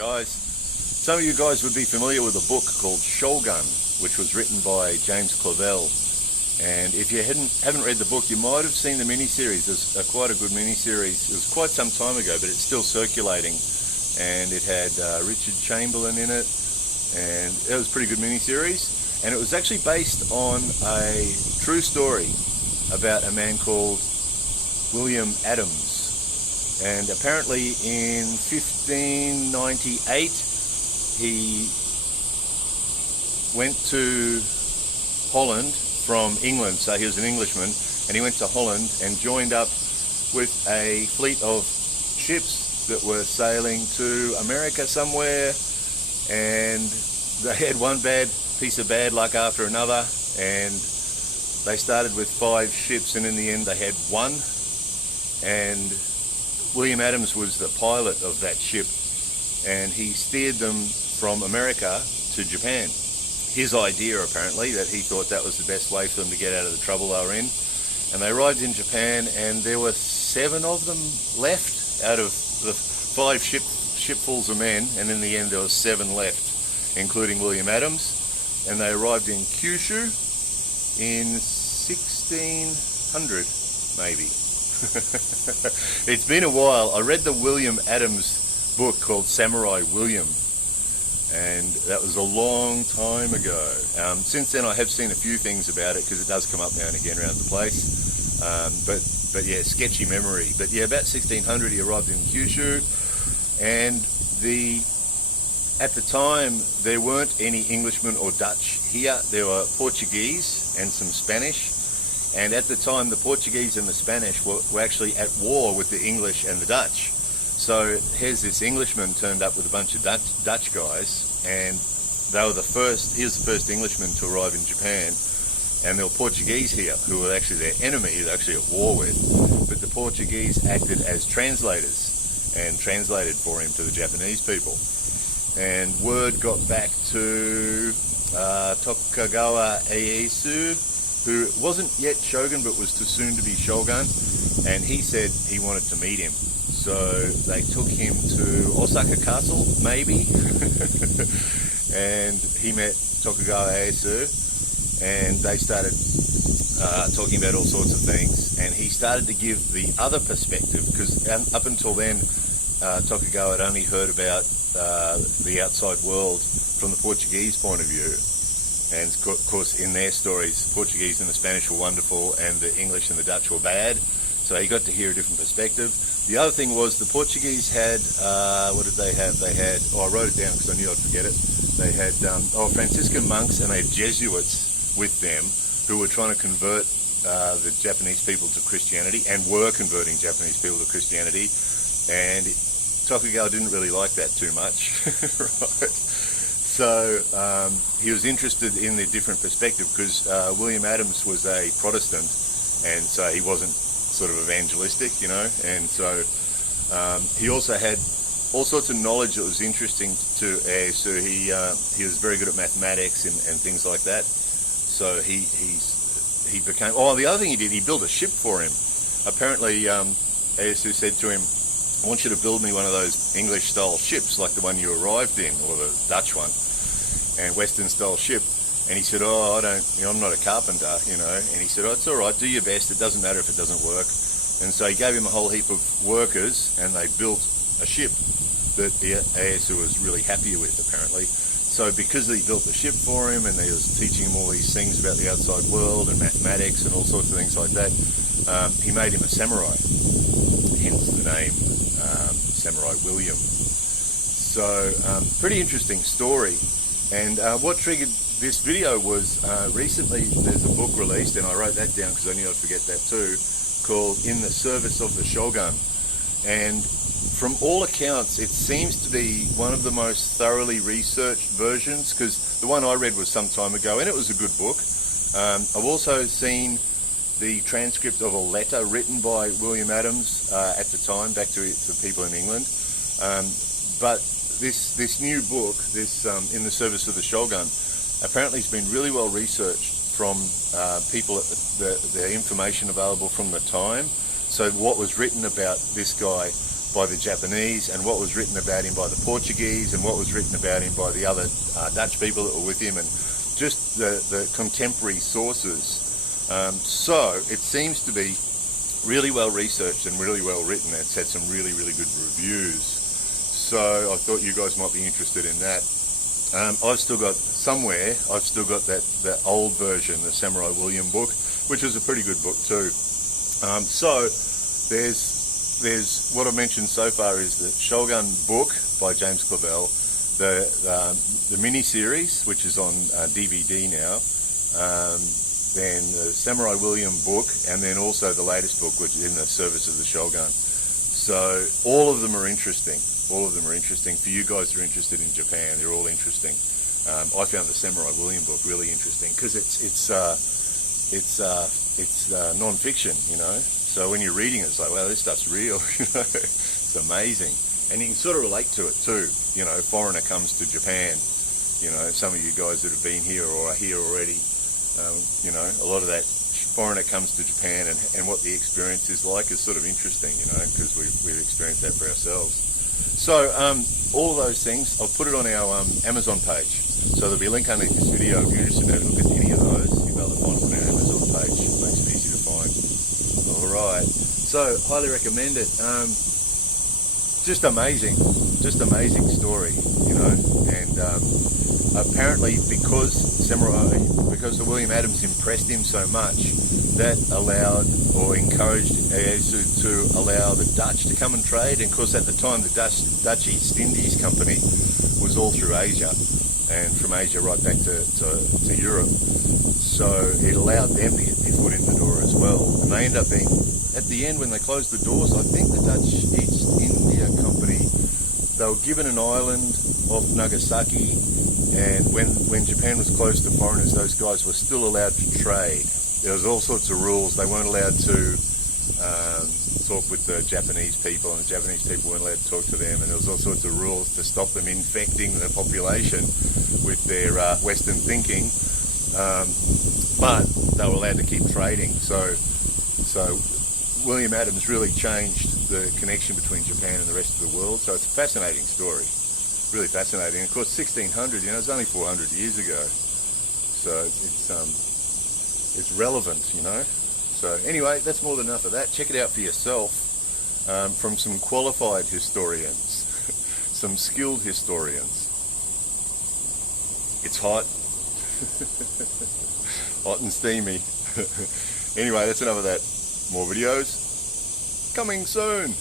guys. Some of you guys would be familiar with a book called Shogun, which was written by James Clavell. And if you haven't read the book, you might have seen the miniseries. It's quite a good miniseries. It was quite some time ago, but it's still circulating. And it had Richard Chamberlain in it, and it was a pretty good miniseries. And it was actually based on a true story about a man called William Adams. And apparently in 1598 he went to Holland from England, so he was an Englishman, and he went to Holland and joined up with a fleet of ships that were sailing to America somewhere, and they had one piece of bad luck after another, and they started with 5 ships, and in the end they had one, and William Adams was the pilot of that ship, and he steered them from America to Japan. His idea, apparently, that he thought that was the best way for them to get out of the trouble they were in. And they arrived in Japan, and there were 7 of them left out of the 5 shipfuls of men, and in the end there was 7 left, including William Adams. And they arrived in Kyushu in 1600, maybe. It's been a while. I read the William Adams book called Samurai William, and that was a long time ago. Since then I have seen a few things about it, because it does come up now and again around the place. But yeah, sketchy memory. But yeah, about 1600 he arrived in Kyushu, and at the time there weren't any Englishmen or Dutch here. There were Portuguese and some Spanish. And at the time, the Portuguese and the Spanish were actually at war with the English and the Dutch. So here's this Englishman turned up with a bunch of Dutch guys, and they were he was the first Englishman to arrive in Japan. And there were Portuguese here who were actually their enemy, they're actually at war with. But the Portuguese acted as translators and translated for him to the Japanese people. And word got back to Tokugawa Ieyasu, who wasn't yet Shogun but was soon to be Shogun, and he said he wanted to meet him. So they took him to Osaka Castle, maybe, and he met Tokugawa Ieyasu, and they started talking about all sorts of things, and he started to give the other perspective, because up until then Tokugawa had only heard about the outside world from the Portuguese point of view. And of course, in their stories, the Portuguese and the Spanish were wonderful, and the English and the Dutch were bad. So he got to hear a different perspective. The other thing was the Portuguese had, what did they have? They had, I wrote it down because I knew I'd forget it. They had Franciscan monks, and they had Jesuits with them who were trying to convert the Japanese people to Christianity, and were converting Japanese people to Christianity. And Tokugawa didn't really like that too much, right? So he was interested in the different perspective, because William Adams was a Protestant, and so he wasn't sort of evangelistic, you know, and so he also had all sorts of knowledge that was interesting to Ieyasu. He was very good at mathematics and things like that. So he became. Oh, the other thing he did, he built a ship for him. Apparently, Ieyasu said to him, "I want you to build me one of those English-style ships, like the one you arrived in, or the Dutch one, and Western-style ship." And he said, "Oh, I'm not a carpenter, you know." And he said, "Oh, it's all right. Do your best. It doesn't matter if it doesn't work." And so he gave him a whole heap of workers, and they built a ship that Ieyasu was really happy with, apparently. So because he built the ship for him, and he was teaching him all these things about the outside world and mathematics and all sorts of things like that, he made him a samurai. Hence the name. Samurai William. So pretty interesting story. And what triggered this video was recently there's a book released, and I wrote that down because I knew I'd forget that too, called In the Service of the Shogun. And from all accounts it seems to be one of the most thoroughly researched versions, because the one I read was some time ago and it was a good book. I've also seen the transcript of a letter written by William Adams at the time back to people in England. But this new book, this In the Service of the Shogun, apparently has been really well researched from people, the information available from the time. So what was written about this guy by the Japanese, and what was written about him by the Portuguese, and what was written about him by the other Dutch people that were with him, and just the contemporary sources. So it seems to be really well researched and really well written. It's had some really, really good reviews. So I thought you guys might be interested in that. I've still got that old version, the Samurai William book, which is a pretty good book too. So there's what I mentioned so far is the Shogun book by James Clavell, the mini-series, which is on DVD now, then the Samurai William book, and then also the latest book, which is In the Service of the Shogun. So all of them are interesting. All of them are interesting. For you guys who are interested in Japan, they're all interesting. I found the Samurai William book really interesting because it's non-fiction, you know. So when you're reading it, it's like, wow, this stuff's real. You know, it's amazing, and you can sort of relate to it too. You know, foreigner comes to Japan. You know, some of you guys that have been here or are here already. You know, a lot of that foreigner comes to Japan and what the experience is like is sort of interesting, you know, because we've experienced that for ourselves. So all of those things, I'll put it on our Amazon page. So there'll be a link underneath this video if you're interested in having a look at any of those. You'll be able to find them on our Amazon page. It makes it easy to find. All right. So highly recommend it. Just amazing story, you know, and apparently because the William Adams impressed him so much, that allowed or encouraged Ieyasu to allow the Dutch to come and trade. And of course at the time the Dutch East Indies Company was all through Asia, and from Asia right back to Europe. So it allowed them to get their foot in the door as well. And they end up being, at the end when they closed the doors, I think the Dutch East India Company, they were given an island off Nagasaki, and when Japan was closed to foreigners, those guys were still allowed to trade. There was all sorts of rules. They weren't allowed to talk with the Japanese people, and the Japanese people weren't allowed to talk to them, and there was all sorts of rules to stop them infecting the population with their Western thinking, but they were allowed to keep trading. So William Adams really changed the connection between Japan and the rest of the world. So it's a fascinating story, really fascinating. Of course, 1600, you know, it's only 400 years ago, so it's relevant, you know. So anyway, that's more than enough of that. Check it out for yourself from some qualified historians, some skilled historians. It's hot, hot and steamy. Anyway, that's enough of that. More videos coming soon.